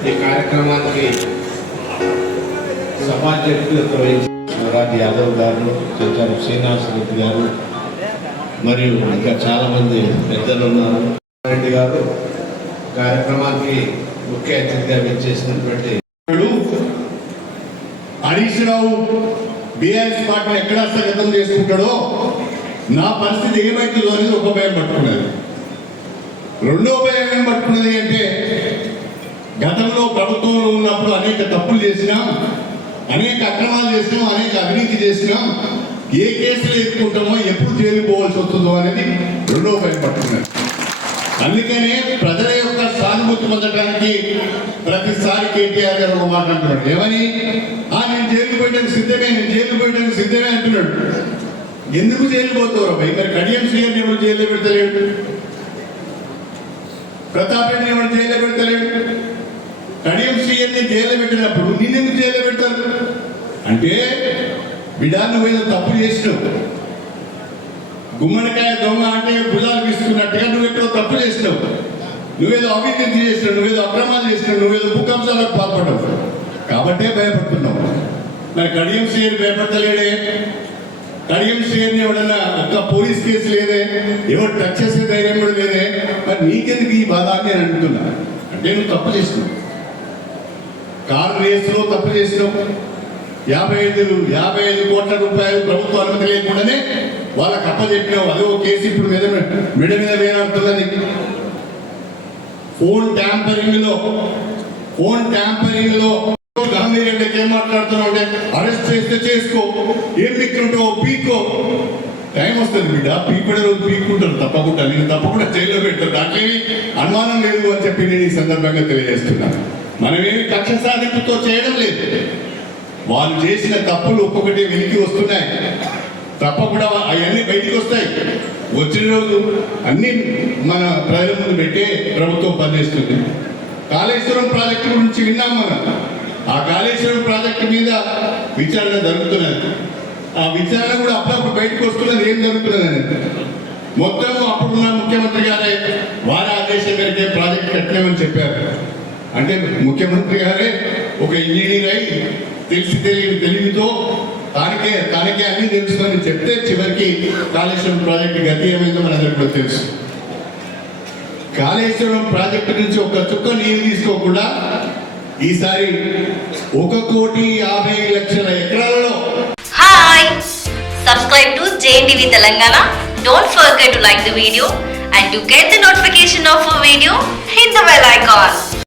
ఈ కార్యక్రమానికి సభాధ్యక్షులతో వహించిన శివరాజ్ యాదవ్ గారు చెంచారు శ్రీనివాస రెడ్డి గారు మరియు ఇంకా చాలామంది పెద్దలు ఉన్నారు. రెడ్డి గారు కార్యక్రమానికి ముఖ్య అతిథిగా విచ్చేసినటువంటి హరీష్ రావు బీఆర్ఎస్ పార్టీ ఎక్కడ హస్తగతం చేసుకుంటాడో నా పరిస్థితి ఏమైతుందో అనేది ఒక భయం పట్టుకున్నది. రెండో భయం ఏం పట్టుకున్నది అంటే గతంలో ప్రభుత్వంలో ఉన్నప్పుడు అనేక తప్పులు చేసినాం అనేక అక్రమాలు చేసినాం అనేక అవినీతి చేసినాం. ఏ కేసులు ఎత్తుకుంటామో ఎప్పుడు జైలు పోవాల్సి వస్తుందో అనేది రెండో భయం పట్టుకున్నది. అందుకనే ప్రజల సానుభూతి పొందడానికి ప్రతిసారి కేటీఆర్ గారు ఒక మాట అంటున్నాడు. ఏమని? ఆ నేను జైలు పోయడానికి సిద్ధమే నేను జైలు పోయడానికి సిద్ధమే అంటున్నాడు. ఎందుకు జైలు పోతావు భయ్ మరి కడియం సీఎం ఎవరు జైల్లో పెడతలేడు? ప్రతాప్ రెడ్డి ఎవరు జైల్లో పెడతలేడు? కడియం సీఎంని జైల్లో పెట్టినప్పుడు నిన్నెందుకు జైల్లో పెడతారు? అంటే బిడ్డ నువ్వేదో తప్పు చేసినావు. గుమ్మడికాయ దొంగ అంటే భుజాలు తీసుకున్నట్టుగా నువ్వు ఎక్కడో తప్పు చేసినావు. నువ్వేదో అవినీతి చేసినావు నువ్వేదో అక్రమాలు చేసినావు నువ్వేదో భూకంసాలకు పాల్పడ్డావు. కాబట్టే భయపడుతున్నావు. మరి కడియం సీఎం భయపడతలేడే? కడియం సీఎం ఎవడన్నా ఒక్క పోలీస్ కేసు లేదే? ఎవరు టచ్ చేసే ధైర్యం కూడా లేదే? మరి నీకెందుకు ఈ బాధ అని నేను అంటున్నా. అంటే నువ్వు తప్పు చేసినావు. కారు రేసులో తప్పు చేసినావు. యాభై ఐదు యాభై ఐదు కోట్ల రూపాయలు ప్రభుత్వ అనుమతి లేకుండానే వాళ్ళకి అప్పచెప్పినావు. అదే ఒక కేసు ఇప్పుడు మీద మెడ మీద వేనంటున్నది ఫోన్ ట్యాంపరింగ్లో ఫోన్ ట్యాంపరింగ్లో గాంధీరెడ్డి ఏం మాట్లాడుతున్నావు అంటే అరెస్ట్ చేస్తే చేసుకో ఏం పీక్కుంటావు పీకో. టైం వస్తుంది బిడ్డ పీకుడే రోజు పీక్కుంటారు తప్పకుండా. నేను తప్పకుండా జైల్లో పెడతారు దాంట్లో అనుమానం లేదు అని చెప్పి నేను ఈ సందర్భంగా తెలియజేస్తున్నాను మనమేమి కక్ష సాధింపుతో చేయడం లేదు. వాళ్ళు చేసిన తప్పులు ఒక్కొక్కటి వెలికి వస్తున్నాయి. తప్పకుండా అవన్నీ బయటికి వస్తాయి. వచ్చిన రోజు అన్ని మన ప్రజల ముందు పెట్టే ప్రభుత్వం పనిచేస్తుంది. కాళేశ్వరం ప్రాజెక్టు గురించి విన్నాం మనం. ఆ కాళేశ్వరం ప్రాజెక్టు మీద విచారణ జరుగుతున్నది. ఆ విచారణ కూడా అప్పుడప్పుడు బయటకు వస్తున్నది ఏం జరుగుతున్నది మొత్తం అప్పుడున్న ముఖ్యమంత్రి గారే వారి ఆదేశం మేరకే ప్రాజెక్ట్ కట్టినామని చెప్పారు. అంటే ముఖ్యమంత్రి గారే ఒక ఇంజనీర్ అయి తెలిసి తెలియని తెలివితో తనకే తనకే అన్ని తెలుసుకొని చెప్తే చివరికి కాళేశ్వరం ప్రాజెక్ట్ గతి ఏమైందో మనందరికి కూడా తెలుసు కాళేశ్వరం ప్రాజెక్టు నుంచి ఒక చుక్క నీరు తీసుకోకుండా ఈసారి ఒక కోటి యాభై లక్షల ఎకరాలలో hi subscribe to JNTV Telangana don't forget to like the video and to get the notification of a video, hit the bell icon.